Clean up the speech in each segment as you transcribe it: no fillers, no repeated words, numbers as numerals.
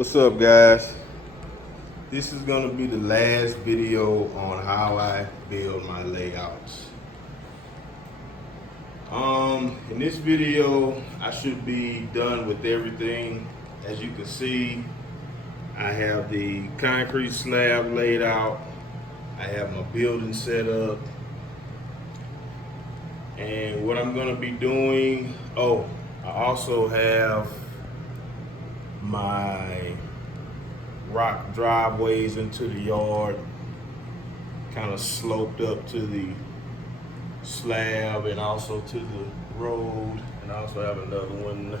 What's up, guys? This is gonna be the last video on how I build my layouts. In this video, I should be done with everything. As you can see, I have the concrete slab laid out. I have my building set up. And what I'm gonna be doing, I also have my rock driveways into the yard, kind of sloped up to the slab and also to the road, and I also have another one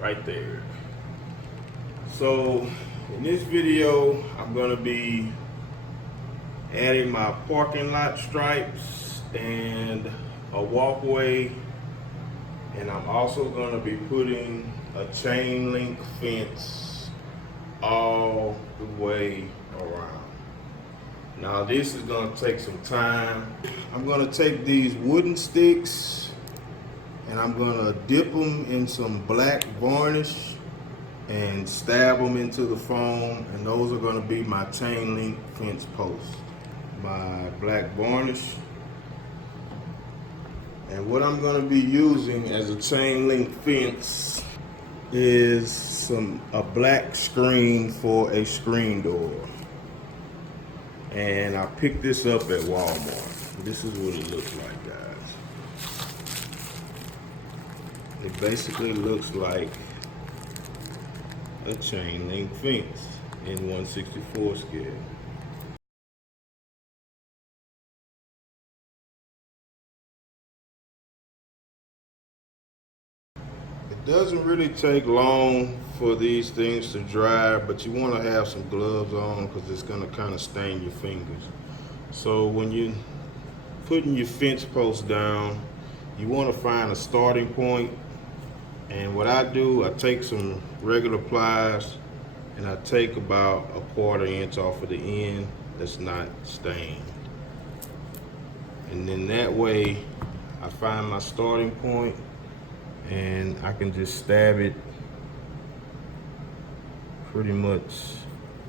right there. So in this video, I'm going to be adding my parking lot stripes and a walkway, and I'm also going to be putting a chain link fence all the way around. Now this is going to take some time. I'm going to take these wooden sticks and I'm going to dip them in some black varnish and stab them into the foam, and those are going to be my chain link fence posts. My black varnish, and what I'm going to be using as a chain link fence is a black screen for a screen door. And I picked this up at Walmart. This is what it looks like, guys. It basically looks like a chain link fence in 1/64 scale. It doesn't really take long for these things to dry, but you want to have some gloves on because it's going to kind of stain your fingers. So when you're putting your fence post down, you want to find a starting point. And what I do, I take some regular pliers and I take about a 1/4 inch off of the end that's not stained. And then that way I find my starting point and I can just stab it pretty much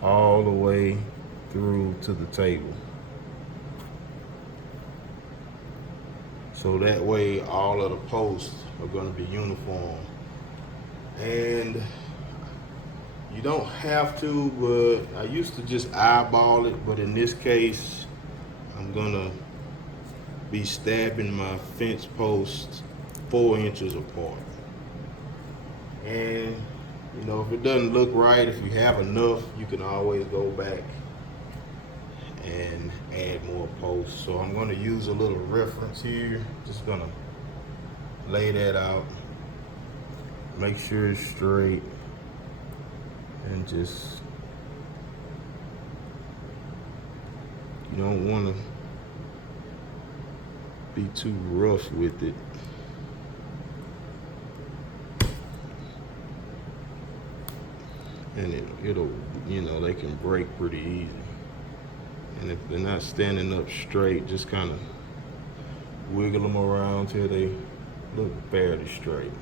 all the way through to the table. So that way all of the posts are going to be uniform. And you don't have to, but I used to just eyeball it, but in this case I'm gonna be stabbing my fence posts 4 inches apart. And you know, if it doesn't look right, if you have enough, you can always go back and add more posts. So I'm going to use a little reference here. Just going to lay that out, make sure it's straight, and just, you don't want to be too rough with it. And it'll, you know, they can break pretty easy. And if they're not standing up straight, just kind of wiggle them around till they look fairly straight.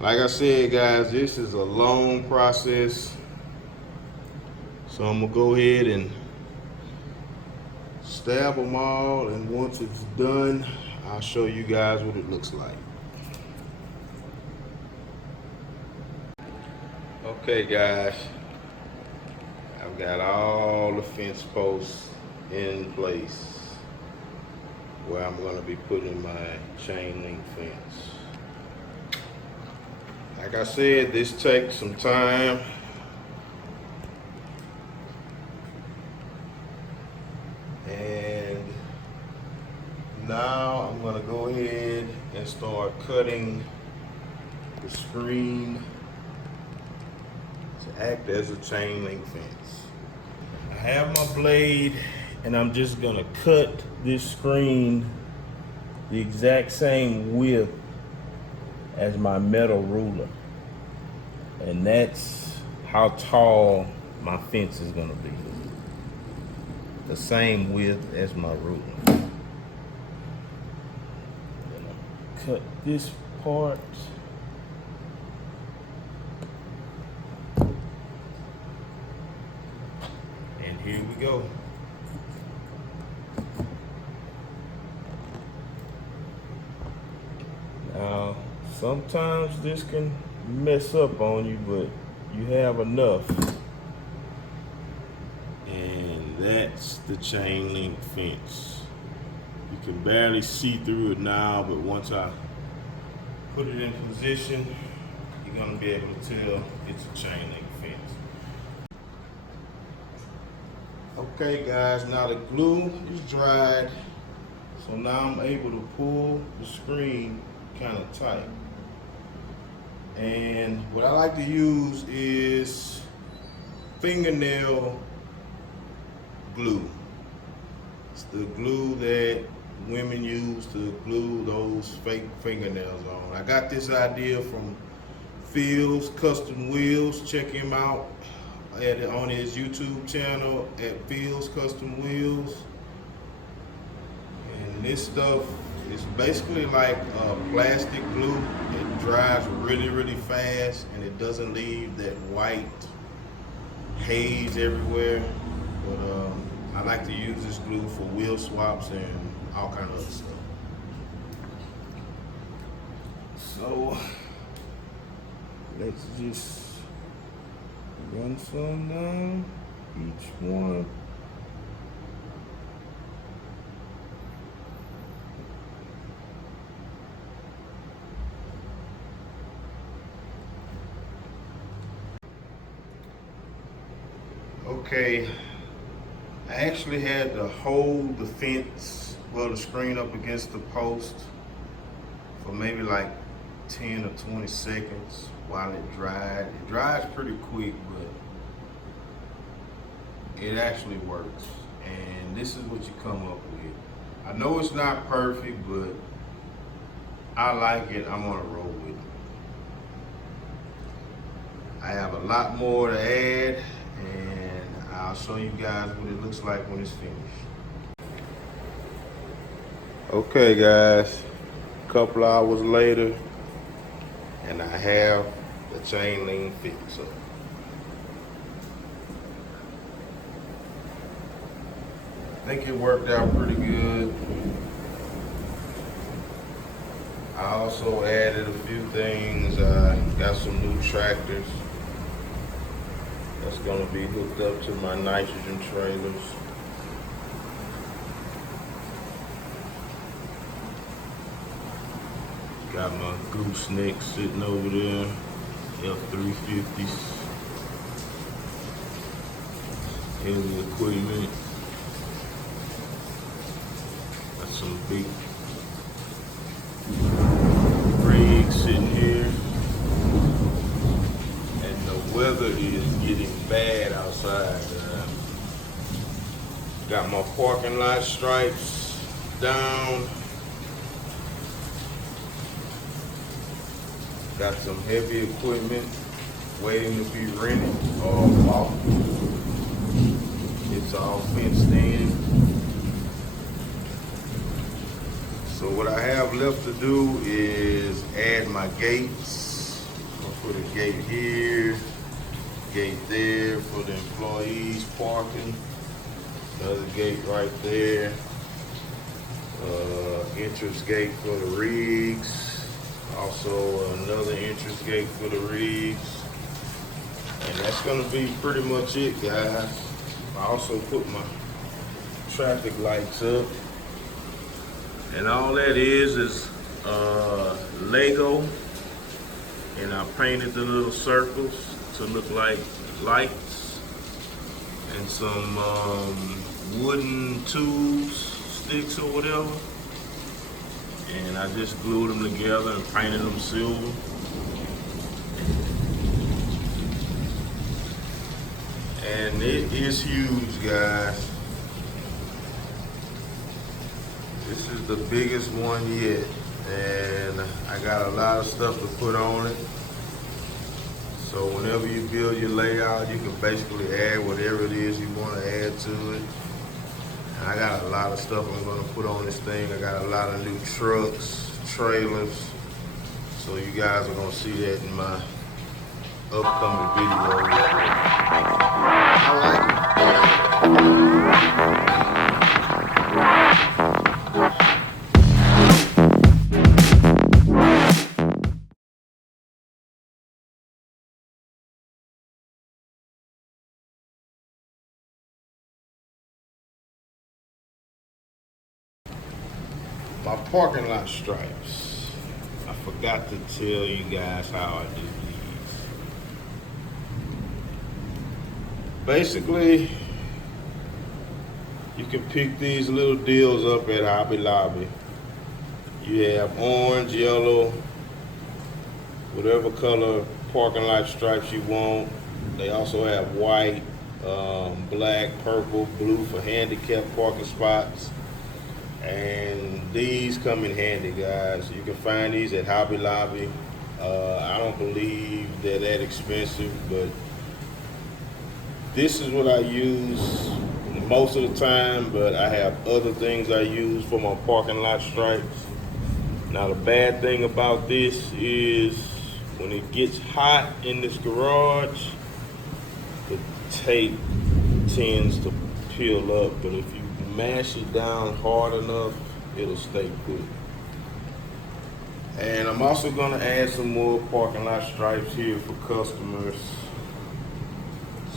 Like I said, guys, this is a long process. So I'm gonna go ahead and stab them all, and once it's done, I'll show you guys what it looks like. Okay, guys, I've got all the fence posts in place where I'm going to be putting my chain link fence. Like I said, this takes some time. And now I'm going to go ahead and start cutting the screen to act as a chain link fence. I have my blade and I'm just gonna cut this screen the exact same width as my metal ruler. And that's how tall my fence is gonna be. The same width as my ruler. Cut this part. here we go. Now, sometimes this can mess up on you, but you have enough. And that's the chain link fence. You can barely see through it now, but once I put it in position, you're gonna be able to tell it's a chain link fence. Okay guys, now the glue is dried. So now I'm able to pull the screen kind of tight. And what I like to use is fingernail glue. It's the glue that women use to glue those fake fingernails on. I got this idea from Phil's Custom Wheels. Check him out on his YouTube channel at Phil's Custom Wheels. And this stuff is basically like plastic glue. It dries really, really fast, and it doesn't leave that white haze everywhere. But I like to use this glue for wheel swaps and all kind of other stuff. So let's just run some down each one. Okay, I actually had to hold the fence, well, the screen up against the post for maybe like 10 or 20 seconds while it dried. It dries pretty quick, but it actually works. And this is what you come up with. I know it's not perfect, but I like it. I'm gonna roll with it. I have a lot more to add, and I'll show you guys what it looks like when it's finished. Okay guys, a couple hours later, and I have the chain link fix up. I think it worked out pretty good. I also added a few things. I got some new tractors that's gonna be hooked up to my nitrogen trailers. Got my gooseneck sitting over there, F350s, heavy equipment. Got some big rigs sitting here. And the weather is getting bad outside. Got my parking lot stripes down. Got some heavy equipment waiting to be rented or bought. It's all fenced in. So what I have left to do is add my gates. I'll put a gate here, gate there for the employees parking, another gate right there, entrance gate for the rigs. Also another entrance gate for the rigs. And that's gonna be pretty much it, guys. I also put my traffic lights up. And all that is Lego. And I painted the little circles to look like lights. And some wooden tools, sticks or whatever. And I just glued them together and painted them silver. And it is huge, guys. This is the biggest one yet. And I got a lot of stuff to put on it. So whenever you build your layout, you can basically add whatever it is you want to add to it. I got a lot of stuff I'm gonna put on this thing. I got a lot of new trucks, trailers. So you guys are gonna see that in my upcoming videos. I like it. my parking lot stripes. I forgot to tell you guys how I do these. Basically, you can pick these little deals up at Hobby Lobby. You have orange, yellow, whatever color parking lot stripes you want. They also have white, black, purple, blue for handicapped parking spots. And these come in handy, guys. You can find these at Hobby Lobby. I don't believe they're that expensive, but this is what I use most of the time, but I have other things I use for my parking lot stripes. Now the bad thing about this is when it gets hot in this garage, the tape tends to peel up, but if you mash it down hard enough, it'll stay put. And I'm also gonna add some more parking lot stripes here for customers.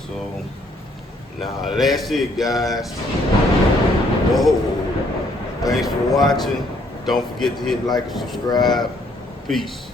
So now that's it, guys. Whoa. Thanks for watching. Don't forget to hit like and subscribe. Peace.